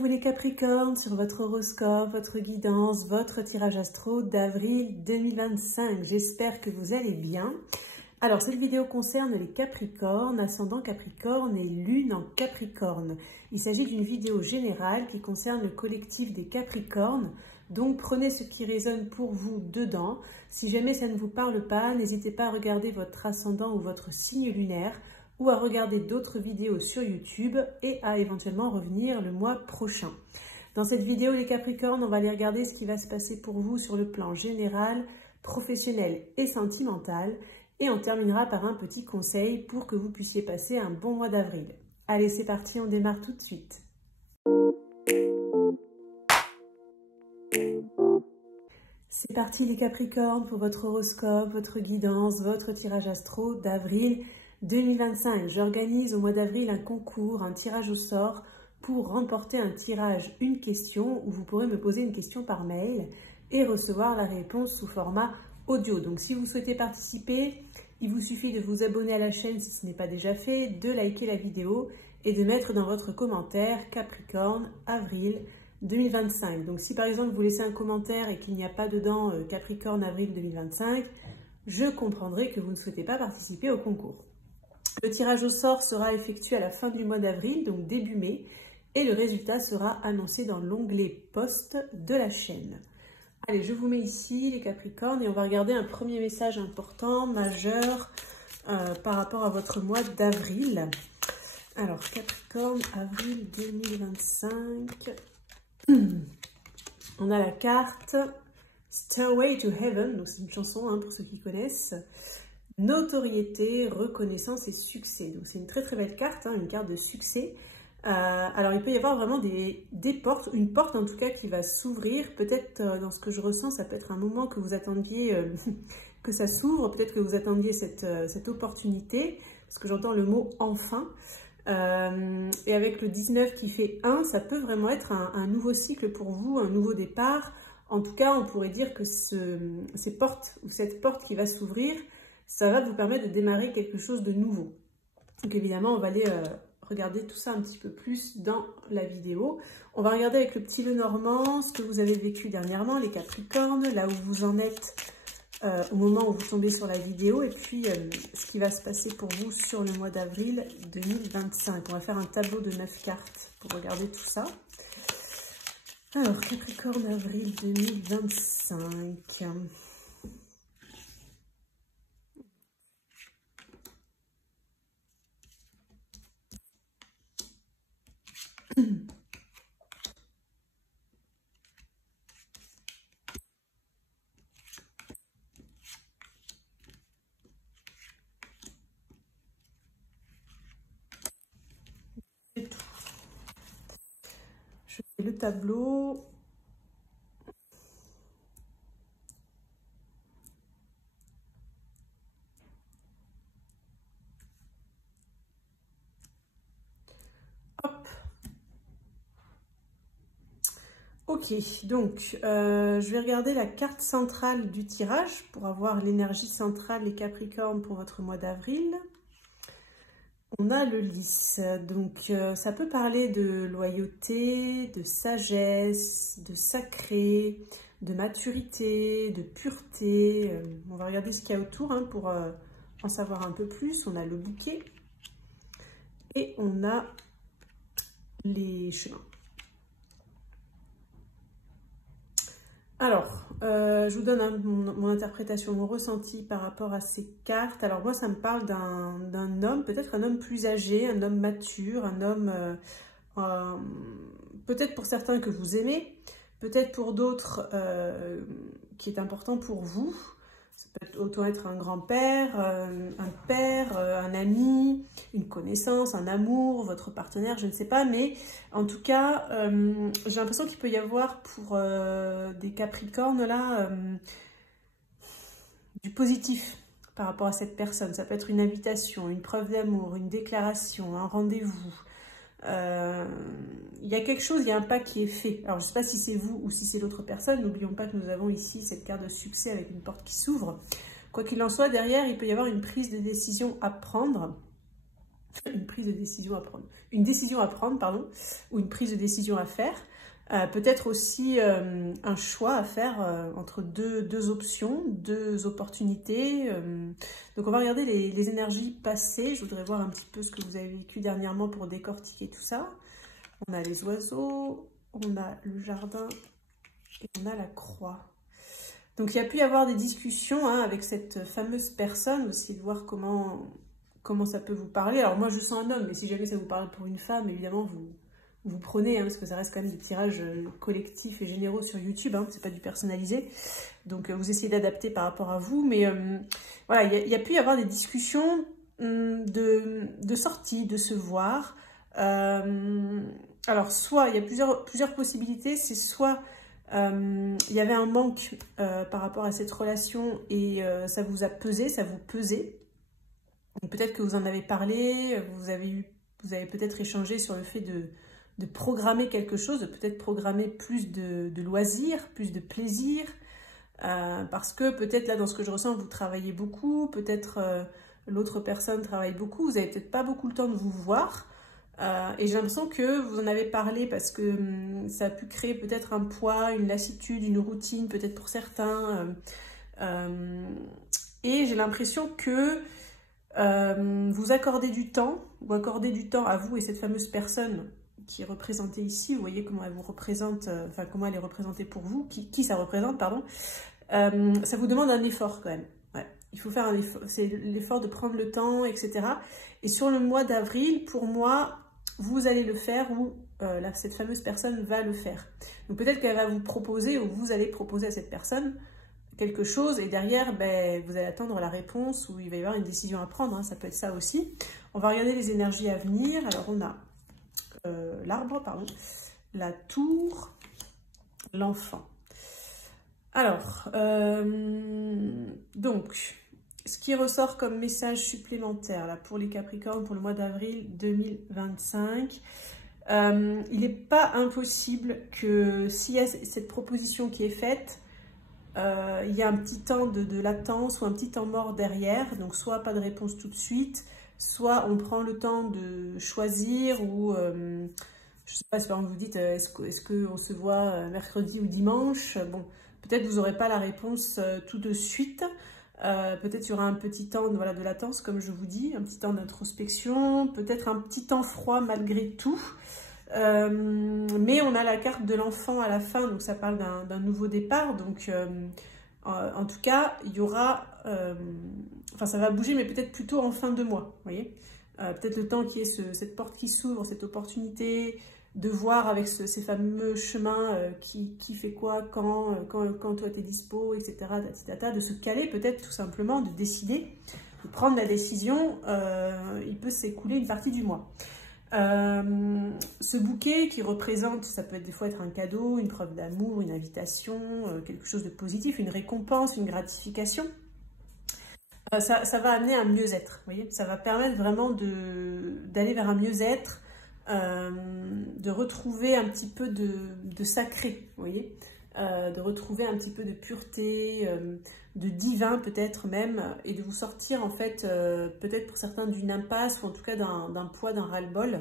vous les Capricornes sur votre horoscope, votre guidance, votre tirage astro d'avril 2025. J'espère que vous allez bien. Alors cette vidéo concerne les Capricornes, ascendant Capricorne et lune en Capricorne. Il s'agit d'une vidéo générale qui concerne le collectif des Capricornes. Donc prenez ce qui résonne pour vous dedans. Si jamais ça ne vous parle pas, n'hésitez pas à regarder votre ascendant ou votre signe lunaire ou à regarder d'autres vidéos sur YouTube et à éventuellement revenir le mois prochain. Dans cette vidéo, les Capricornes, on va aller regarder ce qui va se passer pour vous sur le plan général, professionnel et sentimental. Et on terminera par un petit conseil pour que vous puissiez passer un bon mois d'avril. Allez, c'est parti, on démarre tout de suite. C'est parti les Capricornes pour votre horoscope, votre guidance, votre tirage astro d'avril 2025. J'organise au mois d'avril un concours, un tirage au sort pour remporter un tirage, une question où vous pourrez me poser une question par mail et recevoir la réponse sous format audio. Donc si vous souhaitez participer, il vous suffit de vous abonner à la chaîne si ce n'est pas déjà fait, de liker la vidéo et de mettre dans votre commentaire Capricorne avril 2025. Donc si par exemple vous laissez un commentaire et qu'il n'y a pas dedans Capricorne avril 2025, je comprendrai que vous ne souhaitez pas participer au concours. Le tirage au sort sera effectué à la fin du mois d'avril, donc début mai, et le résultat sera annoncé dans l'onglet post de la chaîne. Allez, je vous mets ici les Capricornes et on va regarder un premier message important, majeur, par rapport à votre mois d'avril. Alors, Capricorne, avril 2025. On a la carte Stairway to Heaven, donc c'est une chanson pour ceux qui connaissent. Notoriété, reconnaissance et succès. Donc c'est une très très belle carte, une carte de succès. Alors il peut y avoir vraiment des portes, une porte en tout cas qui va s'ouvrir. Peut-être dans ce que je ressens, ça peut être un moment que vous attendiez que ça s'ouvre. Peut-être que vous attendiez cette opportunité, parce que j'entends le mot enfin. Et avec le 19 qui fait 1, ça peut vraiment être un nouveau cycle pour vous, un nouveau départ. En tout cas, on pourrait dire que ces portes ou cette porte qui va s'ouvrir, ça va vous permettre de démarrer quelque chose de nouveau. Donc évidemment, on va aller regarder tout ça un petit peu plus dans la vidéo. On va regarder avec le petit Lenormand ce que vous avez vécu dernièrement, les Capricornes, là où vous en êtes au moment où vous tombez sur la vidéo, et puis ce qui va se passer pour vous sur le mois d'avril 2025. On va faire un tableau de 9 cartes pour regarder tout ça. Alors, Capricorne, avril 2025. Je fais le tableau. Hop. Ok, donc je vais regarder la carte centrale du tirage pour avoir l'énergie centrale les Capricornes pour votre mois d'avril. On a le lys, donc ça peut parler de loyauté, de sagesse, de sacré, de maturité, de pureté. On va regarder ce qu'il y a autour pour en savoir un peu plus. On a le bouquet et on a les chemins. Alors, je vous donne mon interprétation, mon ressenti par rapport à ces cartes. Alors moi, ça me parle d'un homme, peut-être un homme plus âgé, un homme mature, un homme, peut-être pour certains que vous aimez, peut-être pour d'autres qui est important pour vous. Ça peut autant être un grand-père, un père, un ami, une connaissance, un amour, votre partenaire, je ne sais pas. Mais en tout cas, j'ai l'impression qu'il peut y avoir pour des Capricornes là du positif par rapport à cette personne. Ça peut être une invitation, une preuve d'amour, une déclaration, un rendez-vous. Il y a quelque chose, il y a un pas qui est fait. Alors, je ne sais pas si c'est vous ou si c'est l'autre personne. N'oublions pas que nous avons ici cette carte de succès avec une porte qui s'ouvre. Quoi qu'il en soit, derrière, il peut y avoir une prise de décision à prendre. une prise de décision à prendre. Une décision à prendre, pardon, ou une prise de décision à faire. Peut-être aussi un choix à faire entre deux options, deux opportunités. Donc on va regarder les énergies passées. Je voudrais voir un petit peu ce que vous avez vécu dernièrement pour décortiquer tout ça. On a les oiseaux, on a le jardin et on a la croix. Donc il y a pu y avoir des discussions avec cette fameuse personne aussi, de voir comment ça peut vous parler. Alors moi je sens un homme, mais si jamais ça vous parle pour une femme, évidemment vous prenez, parce que ça reste quand même des tirages collectifs et généraux sur YouTube, c'est pas du personnalisé. Donc vous essayez d'adapter par rapport à vous, mais voilà, il y a pu y avoir des discussions de sortie, de se voir. Alors soit, il y a plusieurs possibilités, c'est soit il y avait un manque par rapport à cette relation et ça vous a pesé, ça vous pesait. Peut-être que vous en avez parlé, vous avez peut-être échangé sur le fait de programmer quelque chose, de peut-être programmer plus de loisirs, plus de plaisir, parce que peut-être là dans ce que je ressens vous travaillez beaucoup, peut-être l'autre personne travaille beaucoup, vous n'avez peut-être pas beaucoup le temps de vous voir, et j'ai l'impression que vous en avez parlé parce que ça a pu créer peut-être un poids, une lassitude, une routine peut-être pour certains, et j'ai l'impression que vous accordez du temps, ou accordez du temps à vous et cette fameuse personne qui est représentée ici, vous voyez comment elle vous représente, enfin comment elle est représentée pour vous, qui ça représente, pardon, ça vous demande un effort quand même. Ouais. Il faut faire un effort, c'est l'effort de prendre le temps, etc. Et sur le mois d'avril, pour moi, vous allez le faire ou cette fameuse personne va le faire. Donc peut-être qu'elle va vous proposer ou vous allez proposer à cette personne quelque chose et derrière, vous allez attendre la réponse ou il va y avoir une décision à prendre, ça peut être ça aussi. On va regarder les énergies à venir. Alors on a l'arbre, pardon, la tour, l'enfant. Alors, donc, ce qui ressort comme message supplémentaire là, pour les Capricornes pour le mois d'avril 2025, il n'est pas impossible que s'il y a cette proposition qui est faite, il y a un petit temps de latence ou un petit temps mort derrière, donc soit pas de réponse tout de suite, soit on prend le temps de choisir ou je sais pas, si par exemple vous dites est-ce qu'on se voit mercredi ou dimanche, bon, peut-être vous n'aurez pas la réponse tout de suite, peut-être il y aura un petit temps voilà, de latence comme je vous dis, un petit temps d'introspection, peut-être un petit temps froid malgré tout. Mais on a la carte de l'enfant à la fin, donc ça parle d'un nouveau départ. Donc, en tout cas, il y aura, enfin ça va bouger, mais peut-être plutôt en fin de mois, vous voyez. Peut-être le temps qu'il y ait cette porte qui s'ouvre, cette opportunité de voir avec ces fameux chemins qui fait quoi, quand toi t'es dispo, etc. De se caler peut-être tout simplement, de décider, de prendre la décision. Il peut s'écouler une partie du mois. Ce bouquet qui représente, ça peut des fois être un cadeau, une preuve d'amour, une invitation, quelque chose de positif, une récompense, une gratification. Ça va amener un mieux-être, vous voyez, ça va permettre vraiment d'aller vers un mieux-être, de retrouver un petit peu de sacré, vous voyez, de retrouver un petit peu de pureté, de divin peut-être même, et de vous sortir en fait, peut-être pour certains d'une impasse, ou en tout cas d'un poids, d'un ras-le-bol,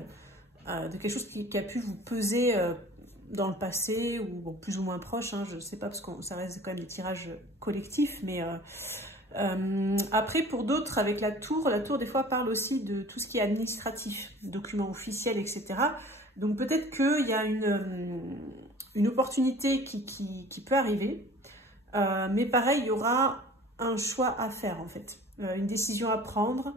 de quelque chose qui a pu vous peser dans le passé, ou bon, plus ou moins proche, je ne sais pas, parce que ça reste quand même des tirages collectifs, mais après pour d'autres, avec la tour des fois parle aussi de tout ce qui est administratif, documents officiels, etc. Donc peut-être qu'il y a une opportunité qui peut arriver, mais pareil, il y aura un choix à faire en fait, une décision à prendre,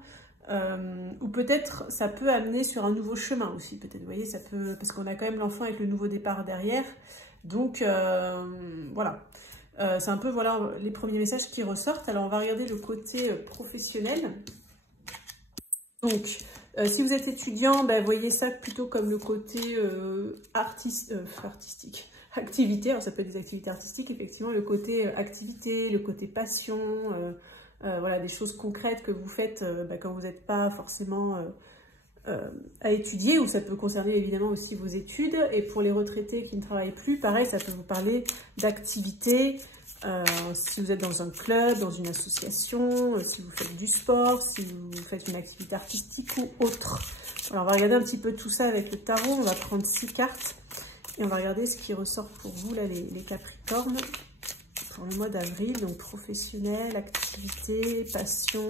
ou peut-être ça peut amener sur un nouveau chemin aussi, peut-être, vous voyez, ça peut, parce qu'on a quand même l'enfant avec le nouveau départ derrière, donc voilà, c'est un peu voilà les premiers messages qui ressortent. Alors on va regarder le côté professionnel. Donc si vous êtes étudiant, voyez ça plutôt comme le côté artistique. Activité, alors ça peut être des activités artistiques, effectivement, le côté activité, le côté passion, voilà, des choses concrètes que vous faites quand vous n'êtes pas forcément à étudier, ou ça peut concerner évidemment aussi vos études. Et pour les retraités qui ne travaillent plus, pareil, ça peut vous parler d'activités, Si vous êtes dans un club, dans une association, si vous faites du sport, si vous faites une activité artistique ou autre. Alors, on va regarder un petit peu tout ça avec le tarot. On va prendre 6 cartes et on va regarder ce qui ressort pour vous, là, les Capricornes, pour le mois d'avril. Donc, professionnel, activité, passion,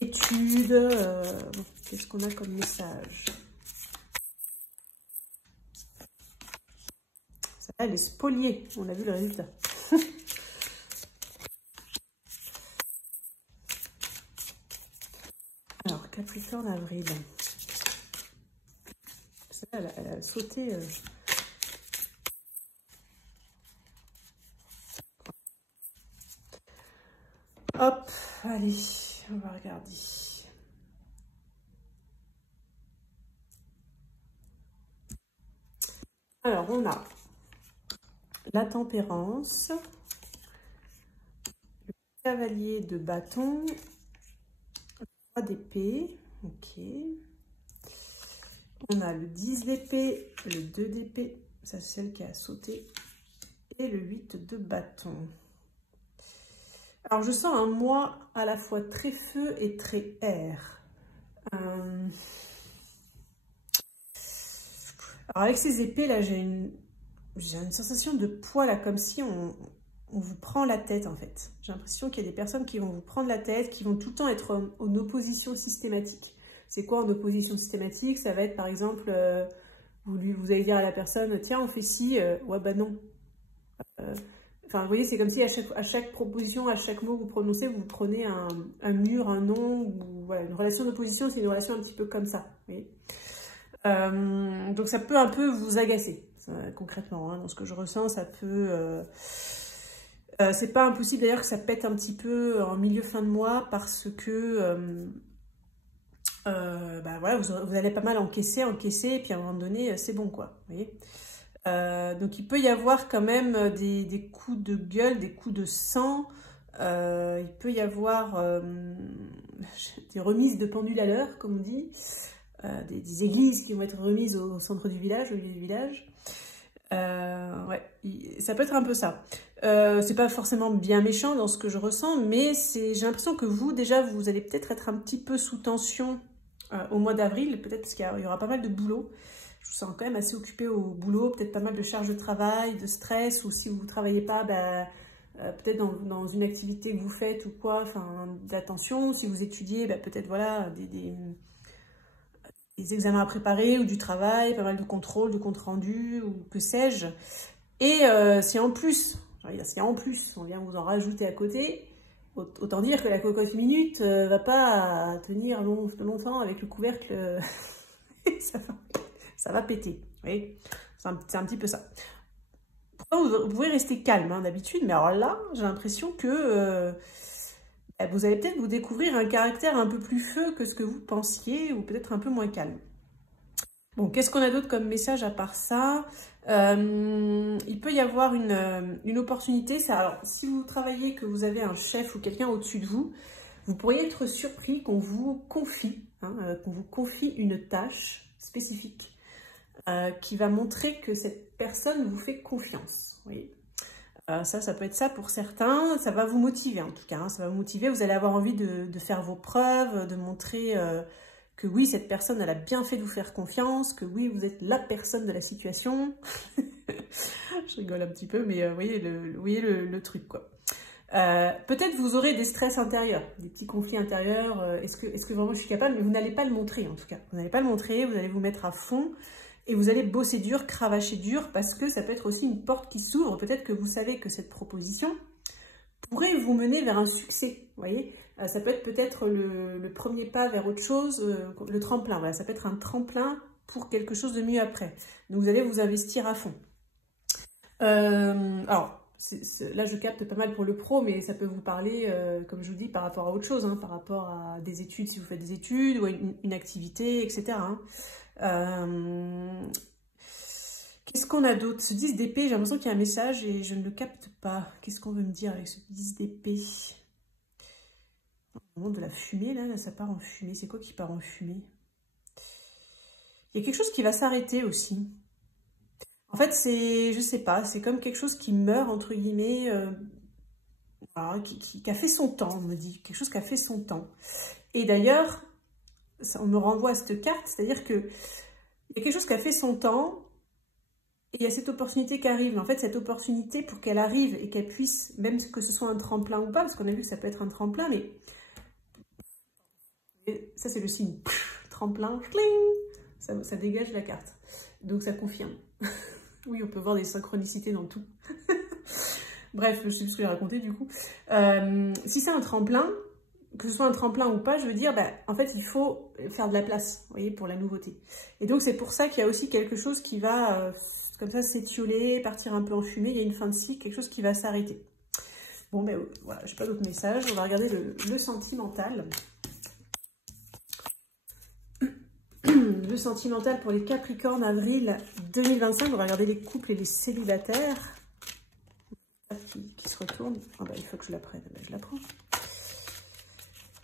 études. Bon, qu'est-ce qu'on a comme message? Ça, elle est spoliée. On a vu le résultat. Alors, Capricorne, avril. Elle a sauté. Hop, allez, on va regarder. Alors, on a la tempérance, le cavalier de bâton, le 3 d'épée, ok. On a le 10 d'épée, le 2 d'épée, ça c'est celle qui a sauté, et le 8 de bâton. Alors, je sens un mois à la fois très feu et très air. Alors, avec ces épées, là, j'ai une sensation de poids, là, comme si on vous prend la tête, en fait. J'ai l'impression qu'il y a des personnes qui vont vous prendre la tête, qui vont tout le temps être en opposition systématique. C'est quoi en opposition systématique? Ça va être, par exemple, vous allez dire à la personne, tiens, on fait ci, ouais, bah non. Enfin, vous voyez, c'est comme si à chaque proposition, à chaque mot que vous prononcez, vous prenez un mur, un nom, ou voilà, une relation d'opposition, c'est une relation un petit peu comme ça. Vous voyez, donc ça peut un peu vous agacer, concrètement. Hein, dans ce que je ressens, ça peut... c'est pas impossible d'ailleurs que ça pète un petit peu en milieu fin de mois parce que bah voilà, vous allez pas mal encaisser, et puis à un moment donné, c'est bon, quoi. Vous voyez, donc il peut y avoir quand même des coups de gueule, des coups de sang. Il peut y avoir des remises de pendule à l'heure, comme on dit. Des églises qui vont être remises au centre du village, au milieu du village. Ouais, ça peut être un peu ça. C'est pas forcément bien méchant dans ce que je ressens, mais j'ai l'impression que vous, déjà, vous allez peut-être être un petit peu sous tension au mois d'avril, peut-être parce qu'il y aura pas mal de boulot. Je vous sens quand même assez occupé au boulot, peut-être pas mal de charges de travail, de stress, ou si vous ne travaillez pas, bah, peut-être dans une activité que vous faites ou quoi, enfin, d'attention. Si vous étudiez, bah, peut-être voilà, des examens à préparer ou du travail, pas mal de contrôles, de comptes rendus ou que sais-je. Et si en plus, on vient vous en rajouter à côté, autant dire que la cocotte minute va pas tenir longtemps avec le couvercle, ça va péter. Vous voyez, c'est un petit peu ça. Pourquoi vous pouvez rester calme hein, d'habitude, mais alors là, j'ai l'impression que vous allez peut-être vous découvrir un caractère un peu plus feu que ce que vous pensiez, ou peut-être un peu moins calme. Bon, qu'est-ce qu'on a d'autre comme message à part ça? Il peut y avoir une opportunité. Alors, si vous travaillez, que vous avez un chef ou quelqu'un au-dessus de vous, vous pourriez être surpris qu'on vous confie, une tâche spécifique qui va montrer que cette personne vous fait confiance. Vous voyez, ça peut être ça pour certains. Ça va vous motiver en tout cas. Hein, ça va vous motiver. Vous allez avoir envie de faire vos preuves, de montrer que oui, cette personne, elle a bien fait de vous faire confiance, que oui, vous êtes la personne de la situation. Je rigole un petit peu, mais vous voyez le truc, quoi. Peut-être vous aurez des stress intérieurs, des petits conflits intérieurs. Est-ce que vraiment je suis capable? Mais vous n'allez pas le montrer, en tout cas. Vous n'allez pas le montrer, vous allez vous mettre à fond et vous allez bosser dur, cravacher dur, parce que ça peut être aussi une porte qui s'ouvre. Peut-être que vous savez que cette proposition pourrait vous mener vers un succès, vous voyez. Ça peut être peut-être le premier pas vers autre chose, le tremplin. Voilà, ça peut être un tremplin pour quelque chose de mieux après. Donc, vous allez vous investir à fond. Alors, là, je capte pas mal pour le pro, mais ça peut vous parler, comme je vous dis, par rapport à autre chose, hein, par rapport à des études, si vous faites des études, ou à une activité, etc. Hein. Qu'est-ce qu'on a d'autre? Ce 10 d'épée, j'ai l'impression qu'il y a un message et je ne le capte pas. Qu'est-ce qu'on veut me dire avec ce 10 d'épée? De la fumée, là, ça part en fumée. C'est quoi qui part en fumée? Il y a quelque chose qui va s'arrêter aussi. En fait, c'est, je sais pas, c'est comme quelque chose qui meurt, entre guillemets, voilà, qui a fait son temps, on me dit. Quelque chose qui a fait son temps. Et d'ailleurs, on me renvoie à cette carte, c'est-à-dire que il y a quelque chose qui a fait son temps, et il y a cette opportunité qui arrive. Mais en fait, cette opportunité, pour qu'elle arrive et qu'elle puisse, même que ce soit un tremplin ou pas, parce qu'on a vu que ça peut être un tremplin, mais ça, c'est le signe tremplin, ça dégage la carte. Donc, ça confirme. Oui, on peut voir des synchronicités dans tout. Bref, je sais plus ce que j'ai raconté du coup. Si c'est un tremplin, que ce soit un tremplin ou pas, je veux dire, en fait, il faut faire de la place, vous voyez, pour la nouveauté. Et donc, c'est pour ça qu'il y a aussi quelque chose qui va, comme ça, s'étioler, partir un peu en fumée. Il y a une fin de cycle, quelque chose qui va s'arrêter. Bon, ben voilà, j'ai pas d'autres messages. On va regarder le sentimental. Le sentimental pour les Capricornes, avril 2025. On va regarder les couples et les célibataires. Qui se retourne. Ah bah, il faut que je la prenne. Ben, je la prends.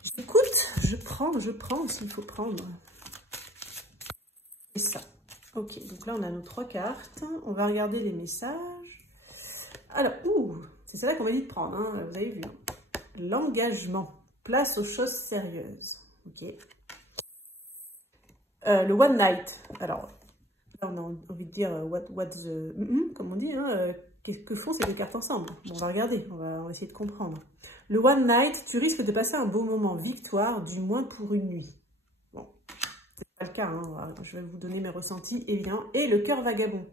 J'écoute, je prends s'il faut prendre. Et ça. Ok, donc là on a nos 3 cartes. On va regarder les messages. Alors, c'est celle-là qu'on m'a dit de prendre, hein, vous avez vu. Hein. L'engagement. Place aux choses sérieuses. Ok. Le one night. Alors, là on a envie de dire what's the... comme on dit, hein, que font ces 2 cartes ensemble? Bon, on va regarder, on va essayer de comprendre. Le one night, tu risques de passer un beau moment. Victoire, du moins pour une nuit. Bon, c'est pas le cas, hein. Je vais vous donner mes ressentis, évidemment. Et le cœur vagabond.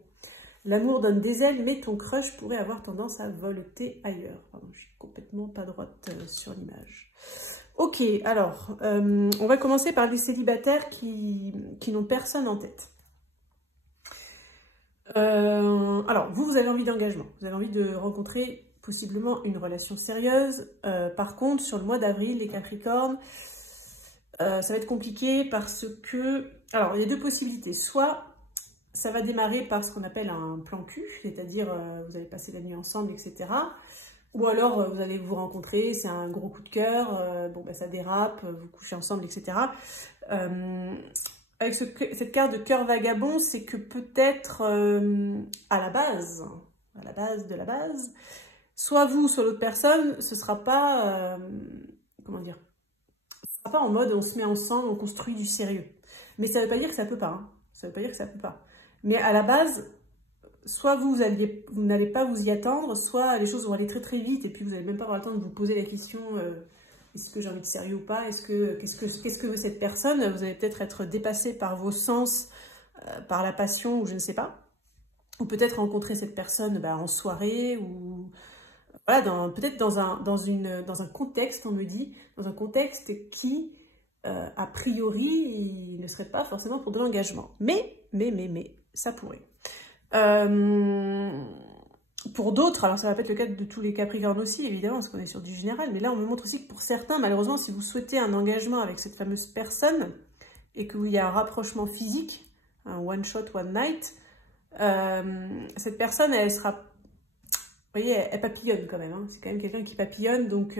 L'amour donne des ailes, mais ton crush pourrait avoir tendance à voleter ailleurs. Pardon, je suis complètement pas droite sur l'image. Ok, alors, on va commencer par les célibataires qui n'ont personne en tête. Alors, vous avez envie d'engagement. Vous avez envie de rencontrer possiblement une relation sérieuse. Par contre, sur le mois d'avril, les Capricornes, ça va être compliqué parce que... Alors, il y a 2 possibilités. Soit ça va démarrer par ce qu'on appelle un plan cul, c'est-à-dire vous allez passer la nuit ensemble, etc. Ou alors vous allez vous rencontrer, c'est un gros coup de cœur, bon, ça dérape, vous couchez ensemble, etc. Avec cette carte de cœur vagabond, c'est que peut-être à la base de la base, soit vous, soit l'autre personne, ce sera pas, comment dire, ce sera pas en mode on se met ensemble, on construit du sérieux. Mais ça veut pas dire que ça peut pas, hein. Ça veut pas dire que ça peut pas. Mais à la base, soit vous n'allez pas vous y attendre, soit les choses vont aller très très vite et puis vous n'allez même pas avoir le temps de vous poser la question est-ce que j'ai envie de sérieux ou pas, qu'est-ce que veut cette personne? Vous allez peut-être être dépassé par vos sens, par la passion ou je ne sais pas. Ou peut-être rencontrer cette personne en soirée ou voilà, peut-être dans un contexte, on me dit, dans un contexte qui a priori ne serait pas forcément pour de l'engagement. Mais, ça pourrait. Pour d'autres, alors ça va pas être le cas de tous les Capricornes aussi, évidemment, parce qu'on est sur du général, mais là on me montre aussi que pour certains, malheureusement, si vous souhaitez un engagement avec cette fameuse personne, et qu'il y a un rapprochement physique, un one shot, one night, cette personne, elle sera... Vous voyez, elle papillonne quand même, hein. C'est quand même quelqu'un qui papillonne, donc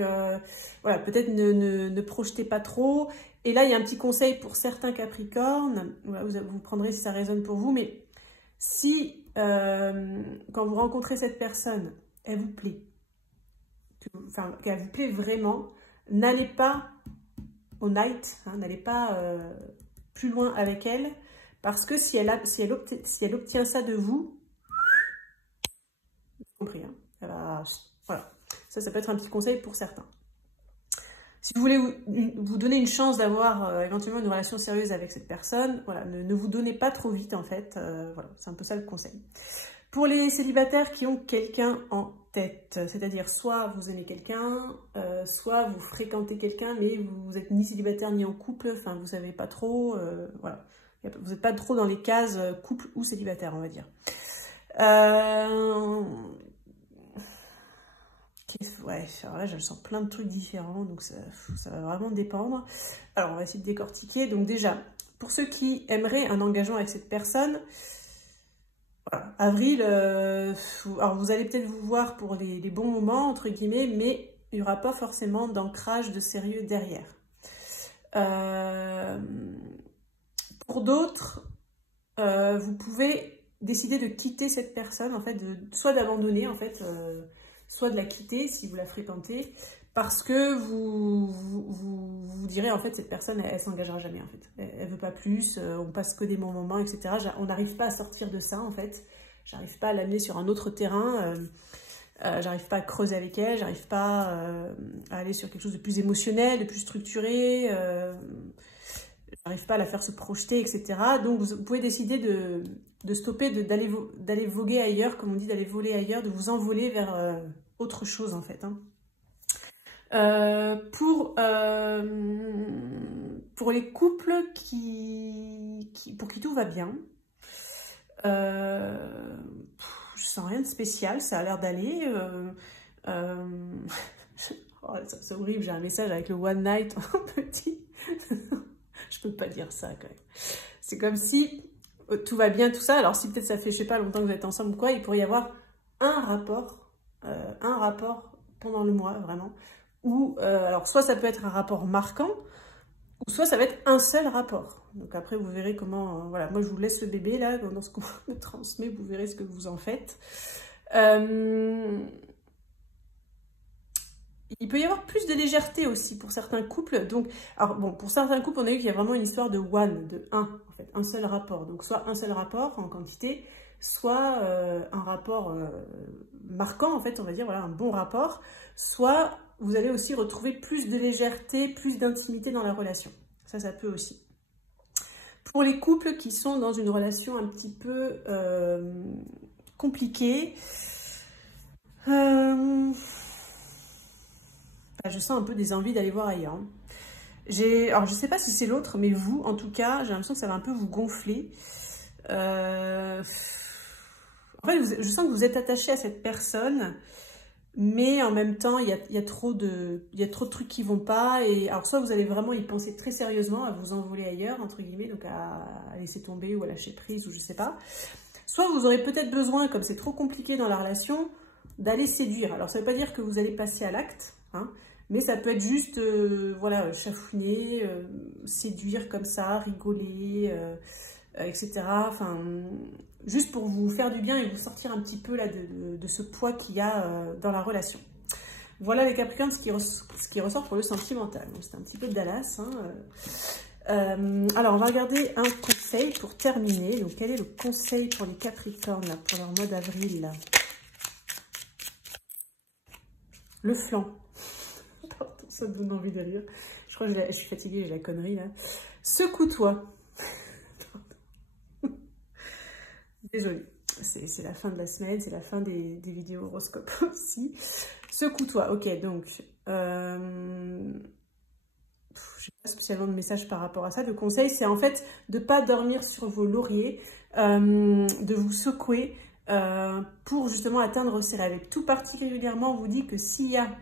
voilà, peut-être ne projetez pas trop. Et là, il y a un petit conseil pour certains Capricornes, voilà, vous prendrez si ça résonne pour vous, mais si, quand vous rencontrez cette personne, elle vous plaît, qu'elle vous plaît vraiment, n'allez pas au night, hein, n'allez pas plus loin avec elle, parce que si elle obtient ça de vous, vous avez compris, hein, voilà, ça peut être un petit conseil pour certains. Si vous voulez vous donner une chance d'avoir éventuellement une relation sérieuse avec cette personne, voilà, ne vous donnez pas trop vite en fait, voilà, c'est un peu ça le conseil. Pour les célibataires qui ont quelqu'un en tête, c'est-à-dire soit vous aimez quelqu'un, soit vous fréquentez quelqu'un, mais vous n'êtes ni célibataire ni en couple, enfin vous savez pas trop, voilà, vous n'êtes pas trop dans les cases couple ou célibataire, on va dire. Ouais, alors là, je sens plein de trucs différents, donc ça va vraiment dépendre. Alors, on va essayer de décortiquer. Donc déjà, pour ceux qui aimeraient un engagement avec cette personne, voilà, avril, alors vous allez peut-être vous voir pour les bons moments, entre guillemets, mais il n'y aura pas forcément d'ancrage de sérieux derrière. Pour d'autres, vous pouvez décider de quitter cette personne, en fait, soit d'abandonner, en fait, soit de la quitter si vous la fréquentez, parce que vous direz, en fait, cette personne, elle s'engagera jamais, en fait. Elle veut pas plus, on passe que des bons moments, etc. On n'arrive pas à sortir de ça, en fait. J'arrive pas à l'amener sur un autre terrain, j'arrive pas à creuser avec elle, j'arrive pas à aller sur quelque chose de plus émotionnel, de plus structuré, j'arrive pas à la faire se projeter, etc. Donc, vous pouvez décider de stopper, d'aller voguer ailleurs, comme on dit, d'aller voler ailleurs, de vous envoler vers autre chose, en fait, hein. Pour les couples pour qui tout va bien, je sens rien de spécial, ça a l'air d'aller. Oh, c'est horrible, j'ai un message avec le one night en petit. Je peux pas dire ça quand même. C'est comme si tout va bien, tout ça. Alors si peut-être ça fait, je sais pas, longtemps que vous êtes ensemble ou quoi, il pourrait y avoir un rapport pendant le mois, vraiment. Ou, alors soit ça peut être un rapport marquant, ou soit ça va être un seul rapport. Donc après, vous verrez comment... voilà, moi je vous laisse le bébé là, dans ce qu'on me transmet, vous verrez ce que vous en faites. Il peut y avoir plus de légèreté aussi pour certains couples. Donc, alors bon, pour certains couples, on a vu qu'il y a vraiment une histoire de one, de un, en fait, un seul rapport. Donc soit un seul rapport en quantité, soit un rapport marquant, en fait, on va dire, voilà, un bon rapport, soit vous allez aussi retrouver plus de légèreté, plus d'intimité dans la relation. Ça peut aussi. Pour les couples qui sont dans une relation un petit peu compliquée, je sens un peu des envies d'aller voir ailleurs. Alors, je ne sais pas si c'est l'autre, mais vous, en tout cas, j'ai l'impression que ça va un peu vous gonfler. En fait, je sens que vous êtes attaché à cette personne, mais en même temps, il y a trop de trucs qui vont pas. Et alors, soit vous allez vraiment y penser très sérieusement, à vous envoler ailleurs, entre guillemets, donc à laisser tomber ou à lâcher prise, ou je sais pas. Soit vous aurez peut-être besoin, comme c'est trop compliqué dans la relation, d'aller séduire. Alors, ça ne veut pas dire que vous allez passer à l'acte, hein, mais ça peut être juste, voilà, chafouiner, séduire comme ça, rigoler, etc. Enfin, juste pour vous faire du bien et vous sortir un petit peu là, de ce poids qu'il y a dans la relation. Voilà les Capricornes, ce qui ressort pour le sentimental. C'est un petit peu de Dallas. Hein. Alors, on va regarder un conseil pour terminer. Donc, quel est le conseil pour les Capricornes là, pour leur mois d'avril là? Le flanc. Pardon, ça me donne envie de rire. Je crois que je suis fatiguée, j'ai la connerie là. Secoue-toi. Désolée, c'est la fin de la semaine, c'est la fin des vidéos horoscopes aussi. Secoue-toi, ok, donc, je n'ai pas spécialement de message par rapport à ça. Le conseil, c'est en fait de ne pas dormir sur vos lauriers, de vous secouer pour justement atteindre ses rêves. Et tout particulièrement, on vous dit que s'il y a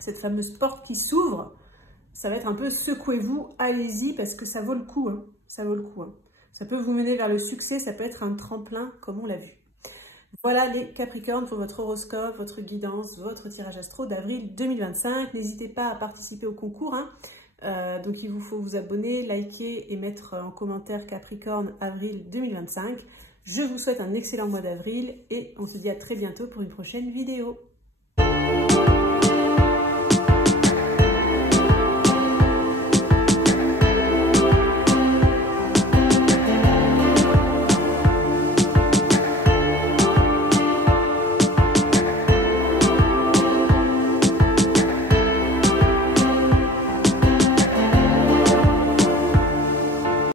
cette fameuse porte qui s'ouvre, ça va être un peu secouez-vous, allez-y, parce que ça vaut le coup, hein, ça vaut le coup, hein. Ça peut vous mener vers le succès, ça peut être un tremplin, comme on l'a vu. Voilà les Capricornes pour votre horoscope, votre guidance, votre tirage astro d'avril 2025. N'hésitez pas à participer au concours, hein. Donc il vous faut vous abonner, liker et mettre en commentaire Capricorne avril 2025. Je vous souhaite un excellent mois d'avril et on se dit à très bientôt pour une prochaine vidéo.